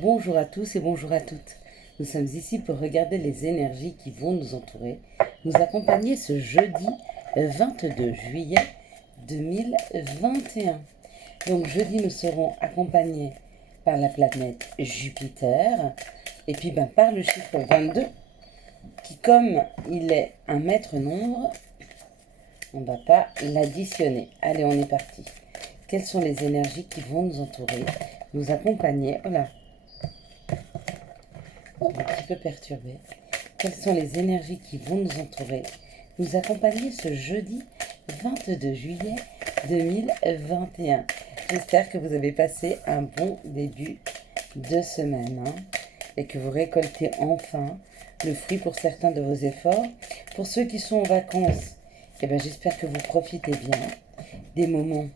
Bonjour à tous et bonjour à toutes. Nous sommes ici pour regarder les énergies qui vont nous entourer, nous accompagner ce jeudi 22 juillet 2021. Donc jeudi, nous serons accompagnés par la planète Jupiter et puis par le chiffre 22 qui, comme il est un maître nombre, on ne va pas l'additionner. Allez, on est parti. Quelles sont les énergies qui vont nous entourer, nous accompagner? Oh là, un petit peu perturbé. Quelles sont les énergies qui vont nous entourer, nous accompagner ce jeudi 22 juillet 2021. J'espère que vous avez passé un bon début de semaine et que vous récoltez enfin le fruit pour certains de vos efforts. Pour ceux qui sont en vacances, j'espère que vous profitez bien des moments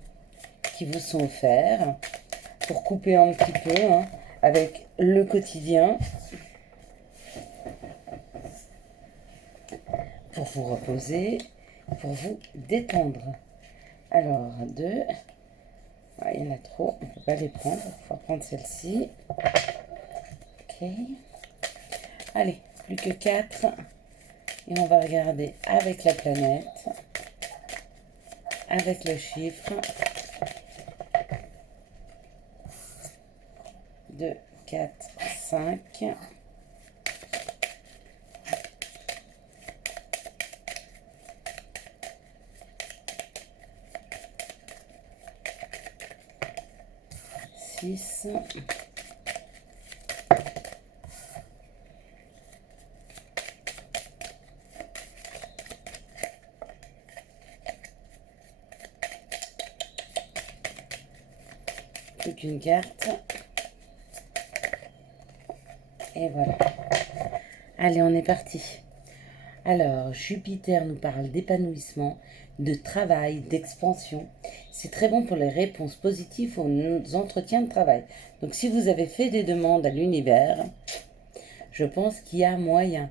qui vous sont offerts pour couper un petit peu avec le quotidien, pour vous reposer, pour vous détendre. Alors, deux. Il y en a trop, on ne peut pas les prendre. Il faut prendre celle-ci. Ok. Allez, plus que 4. Et on va regarder avec la planète, avec le chiffre. 2, 4, 5. 6. Plus qu'une carte. Et voilà. Allez, on est parti. Alors, Jupiter nous parle d'épanouissement, de travail, d'expansion. C'est très bon pour les réponses positives aux entretiens de travail. Donc, si vous avez fait des demandes à l'univers, je pense qu'il y a moyen.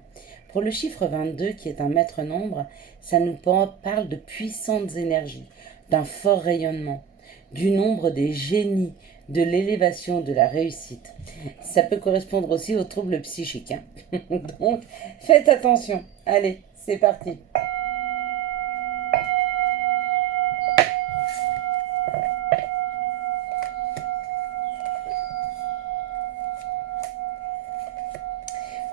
Pour le chiffre 22, qui est un maître nombre, ça nous parle de puissantes énergies, d'un fort rayonnement, du nombre des génies, de l'élévation, de la réussite. Ça peut correspondre aussi aux troubles psychiques. Donc, faites attention. Allez, c'est parti.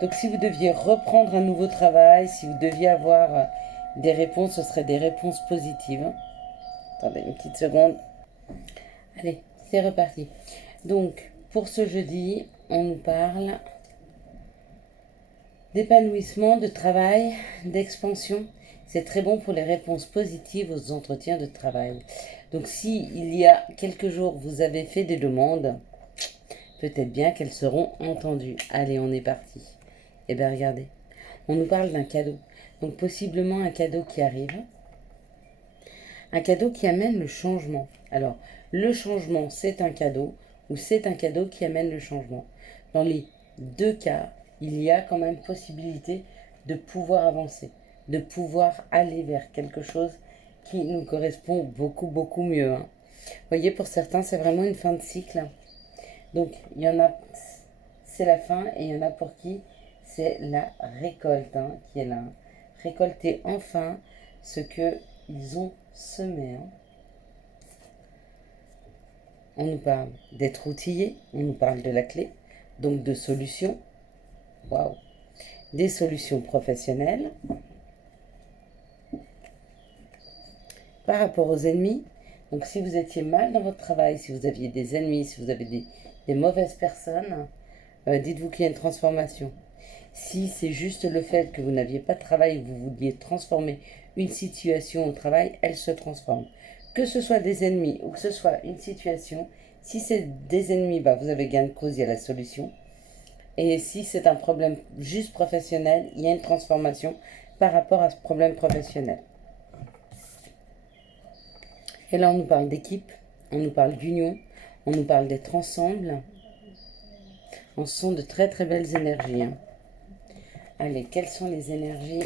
Donc, si vous deviez reprendre un nouveau travail, si vous deviez avoir des réponses, ce seraient des réponses positives. Attendez une petite seconde. Allez, c'est reparti. Donc, pour ce jeudi, on nous parle d'épanouissement, de travail, d'expansion. C'est très bon pour les réponses positives aux entretiens de travail. Donc, si il y a quelques jours, vous avez fait des demandes, peut-être bien qu'elles seront entendues. Allez, on est parti. Eh bien, regardez, on nous parle d'un cadeau. Donc, possiblement un cadeau qui arrive. Un cadeau qui amène le changement. Alors, le changement, c'est un cadeau ou c'est un cadeau qui amène le changement. Dans les deux cas, il y a quand même possibilité de pouvoir avancer, de pouvoir aller vers quelque chose qui nous correspond beaucoup, beaucoup mieux. Vous voyez, pour certains, c'est vraiment une fin de cycle. Donc, il y en a, c'est la fin, et il y en a pour qui c'est la récolte qui est là. Récolter enfin ce qu'ils ont semé. On nous parle d'être outillé, on nous parle de la clé, donc de solutions. Waouh! Des solutions professionnelles. Par rapport aux ennemis, donc si vous étiez mal dans votre travail, si vous aviez des ennemis, si vous avez des mauvaises personnes, dites-vous qu'il y a une transformation. Si c'est juste le fait que vous n'aviez pas de travail, vous vouliez transformer une situation au travail, elle se transforme. Que ce soit des ennemis ou que ce soit une situation, si c'est des ennemis, vous avez gain de cause, il y a la solution. Et si c'est un problème juste professionnel, il y a une transformation par rapport à ce problème professionnel. Et là, on nous parle d'équipe, on nous parle d'union, on nous parle d'être ensemble. On sent de très très belles énergies. Allez, quelles sont les énergies,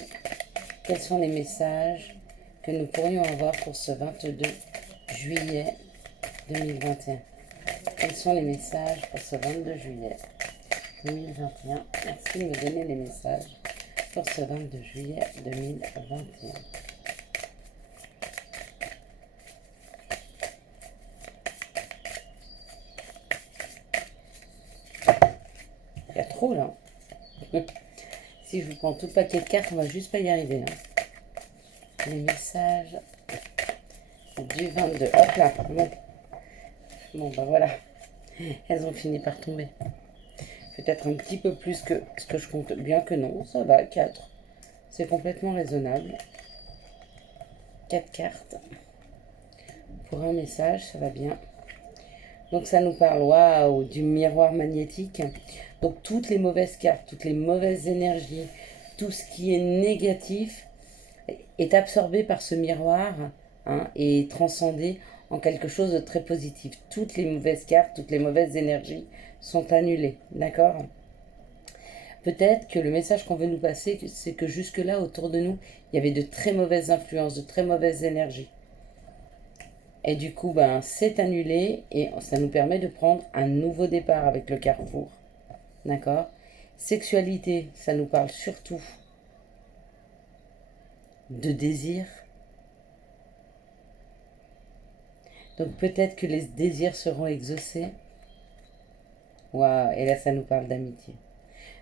quels sont les messages que nous pourrions avoir pour ce 22 juillet 2021? Quels sont les messages pour ce 22 juillet 2021. Merci de me donner les messages pour ce 22 juillet 2021. Il y a trop là. Si je vous prends tout le paquet de cartes, on va juste pas y arriver. Hein. Les messages du 22. Hop là. Bon, bah voilà. Elles ont fini par tomber. Peut-être un petit peu plus que ce que je compte. Bien que non, ça va, 4. C'est complètement raisonnable. 4 cartes. Pour un message, ça va bien. Donc ça nous parle, waouh, du miroir magnétique. Donc toutes les mauvaises cartes, toutes les mauvaises énergies, tout ce qui est négatif est absorbé par ce miroir, hein, et transcendé en quelque chose de très positif. Toutes les mauvaises cartes, toutes les mauvaises énergies sont annulées, d'accord? Peut-être que le message qu'on veut nous passer, c'est que jusque-là, autour de nous, il y avait de très mauvaises influences, de très mauvaises énergies. Et du coup, ben, c'est annulé et ça nous permet de prendre un nouveau départ avec le carrefour. D'accord? Sexualité, ça nous parle surtout de désir. Donc peut-être que les désirs seront exaucés. Waouh, et là ça nous parle d'amitié.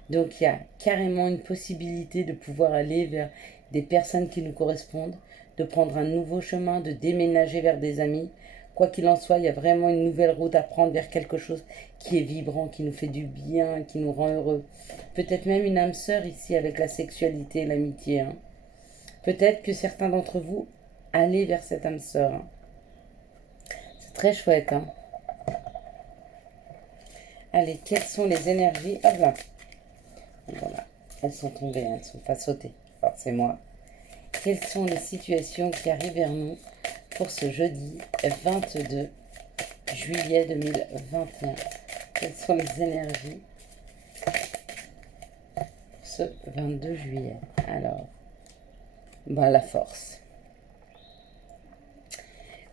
Donc il y a carrément une possibilité de pouvoir aller vers des personnes qui nous correspondent, de prendre un nouveau chemin, de déménager vers des amis. Quoi qu'il en soit, il y a vraiment une nouvelle route à prendre vers quelque chose qui est vibrant, qui nous fait du bien, qui nous rend heureux. Peut-être même une âme sœur ici avec la sexualité et l'amitié. Hein. Peut-être que certains d'entre vous allez vers cette âme sœur. Hein. C'est très chouette. Hein. Allez, quelles sont les énergies? Hop là. Voilà. Elles sont tombées, elles ne sont pas sautées. Alors c'est moi. Quelles sont les situations qui arrivent vers nous pour ce jeudi 22 juillet 2021? Quelles sont les énergies pour ce 22 juillet? Alors, ben, la force.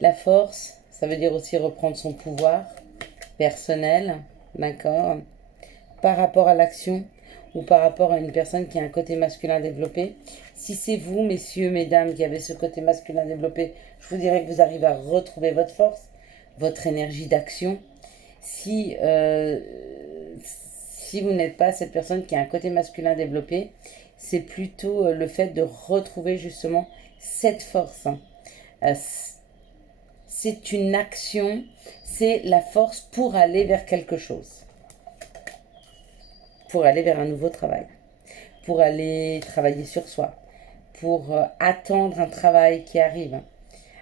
La force, ça veut dire aussi reprendre son pouvoir personnel, d'accord, par rapport à l'action ou par rapport à une personne qui a un côté masculin développé. Si c'est vous, messieurs, mesdames, qui avez ce côté masculin développé, je vous dirais que vous arrivez à retrouver votre force, votre énergie d'action. Si vous n'êtes pas cette personne qui a un côté masculin développé, c'est plutôt le fait de retrouver justement cette force. Hein. C'est une action, c'est la force pour aller vers quelque chose. Pour aller vers un nouveau travail, pour aller travailler sur soi, pour attendre un travail qui arrive,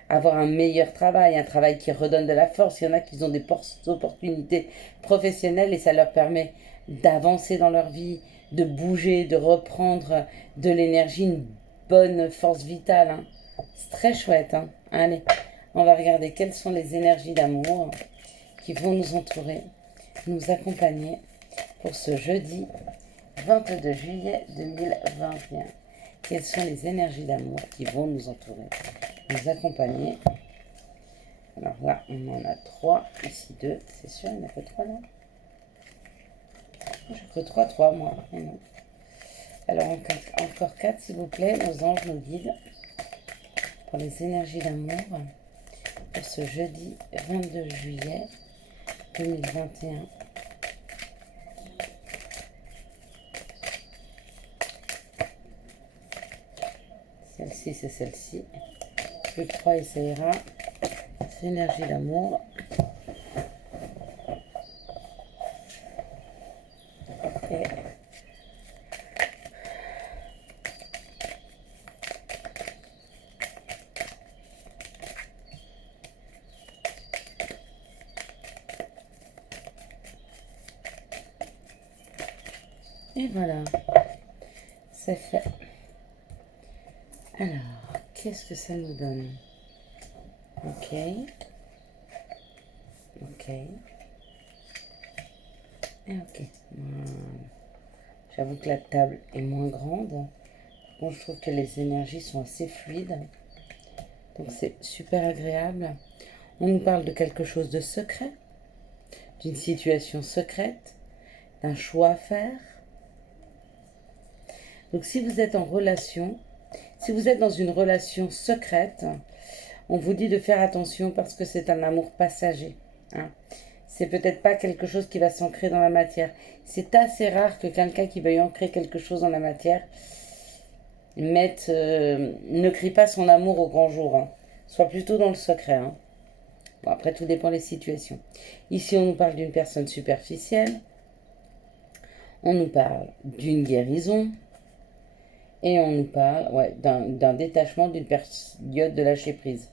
avoir un meilleur travail, un travail qui redonne de la force. Il y en a qui ont des opportunités professionnelles et ça leur permet d'avancer dans leur vie, de bouger, de reprendre de l'énergie, une bonne force vitale. Hein. C'est très chouette. Hein. Allez, on va regarder quelles sont les énergies d'amour qui vont nous entourer, nous accompagner pour ce jeudi 22 juillet 2021. Quelles sont les énergies d'amour qui vont nous entourer, nous accompagner? Alors là, on en a 3, ici 2, c'est sûr, il n'y en a que 3 là. J'ai que 3, moi. Non. Alors encore 4, s'il vous plaît, nos anges nous guident pour les énergies d'amour pour ce jeudi 22 juillet 2021. Celle-ci, c'est celle-ci. Plus que 3 et ça ira. C'est l'énergie d'amour. Ok. Et voilà. C'est fait. Alors, qu'est-ce que ça nous donne? Ok. Ok. Et ok. J'avoue que la table est moins grande. Bon, je trouve que les énergies sont assez fluides. Donc c'est super agréable. On nous parle de quelque chose de secret, d'une situation secrète, d'un choix à faire. Donc si vous êtes en relation, si vous êtes dans une relation secrète, on vous dit de faire attention parce que c'est un amour passager. Hein. C'est peut-être pas quelque chose qui va s'ancrer dans la matière. C'est assez rare que quelqu'un qui veuille ancrer quelque chose dans la matière ne crie pas son amour au grand jour. Hein. Soit plutôt dans le secret. Hein. Bon, après, tout dépend des situations. Ici, on nous parle d'une personne superficielle. On nous parle d'une guérison. Et on nous parle d'un détachement, d'une période de lâcher prise.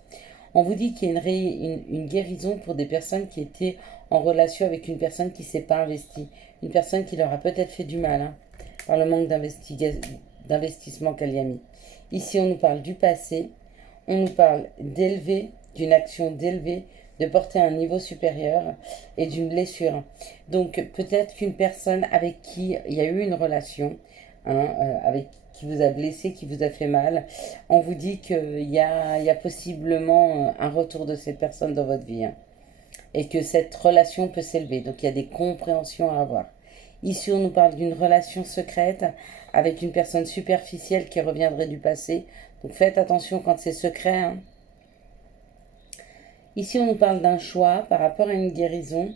On vous dit qu'il y a une guérison pour des personnes qui étaient en relation avec une personne qui ne s'est pas investie. Une personne qui leur a peut-être fait du mal hein, par le manque d'investissement qu'elle y a mis. Ici, on nous parle du passé. On nous parle d'élever, d'une action d'élever, de porter à un niveau supérieur et d'une blessure. Donc peut-être qu'une personne avec qui il y a eu une relation, hein, qui vous a blessé, qui vous a fait mal, on vous dit qu'il y a possiblement un retour de cette personne dans votre vie. Hein, et que cette relation peut s'élever. Donc il y a des compréhensions à avoir. Ici, on nous parle d'une relation secrète avec une personne superficielle qui reviendrait du passé. Donc faites attention quand c'est secret. Hein. Ici, on nous parle d'un choix par rapport à une guérison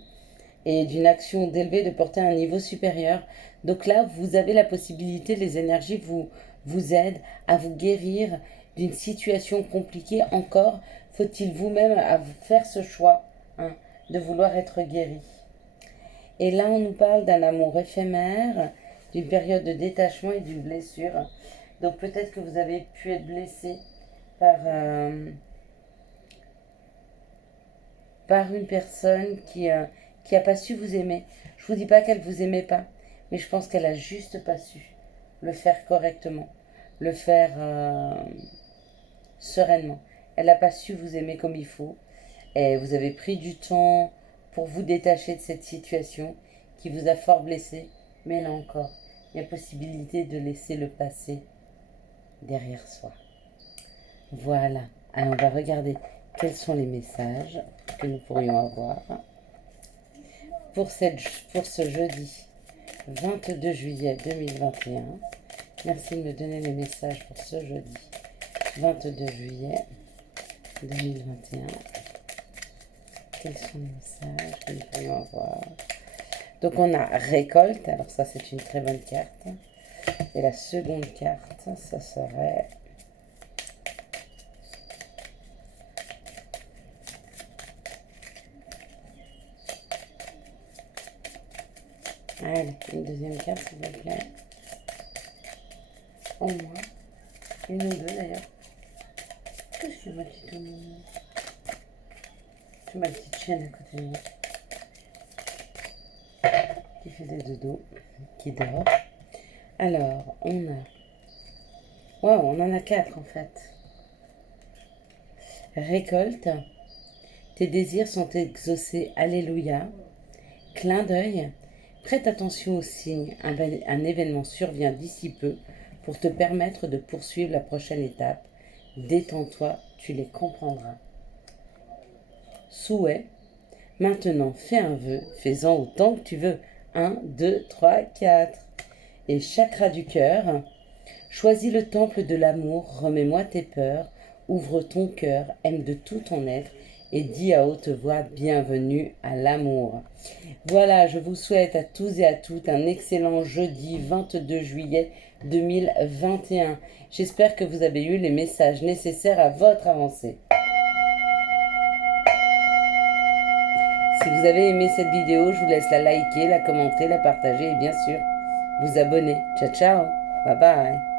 et d'une action d'élevée, de porter à un niveau supérieur. Donc là, vous avez la possibilité, les énergies vous aident à vous guérir d'une situation compliquée. Encore, faut-il vous-même faire ce choix hein, de vouloir être guéri. Et là, on nous parle d'un amour éphémère, d'une période de détachement et d'une blessure. Donc peut-être que vous avez pu être blessé par une personne qui a pas su vous aimer. Je vous dis pas qu'elle vous aimait pas, mais je pense qu'elle a juste pas su le faire correctement, le faire sereinement. Elle n'a pas su vous aimer comme il faut, et vous avez pris du temps pour vous détacher de cette situation qui vous a fort blessé. Mais là encore, il y a possibilité de laisser le passé derrière soi. Voilà. Alors on va regarder quels sont les messages que nous pourrions avoir pour ce jeudi 22 juillet 2021. Merci de me donner les messages pour ce jeudi 22 juillet 2021. Quels sont les messages que nous pourrions avoir? Donc on a récolte, alors ça c'est une très bonne carte. Et la seconde carte, ça serait allez, une deuxième carte s'il vous plaît. Au moins. Une ou deux d'ailleurs. Qu'est-ce que ma petite amie? C'est ma petite chienne à côté de moi. Qui fait des dodos, qui dort. Alors, on a... Waouh, on en a 4 en fait. Récolte. Tes désirs sont exaucés. Alléluia. Clin d'œil. Prête attention aux signes. Un événement survient d'ici peu pour te permettre de poursuivre la prochaine étape. Détends-toi, tu les comprendras. Souhait. Maintenant, fais un vœu, fais-en autant que tu veux. 1, 2, 3, 4. Et chakra du cœur. Choisis le temple de l'amour, remets-moi tes peurs, ouvre ton cœur, aime de tout ton être et dis à haute voix bienvenue à l'amour. Voilà, je vous souhaite à tous et à toutes un excellent jeudi 22 juillet 2021. J'espère que vous avez eu les messages nécessaires à votre avancée. Si vous avez aimé cette vidéo, je vous laisse la liker, la commenter, la partager et bien sûr vous abonner. Ciao ciao, bye bye.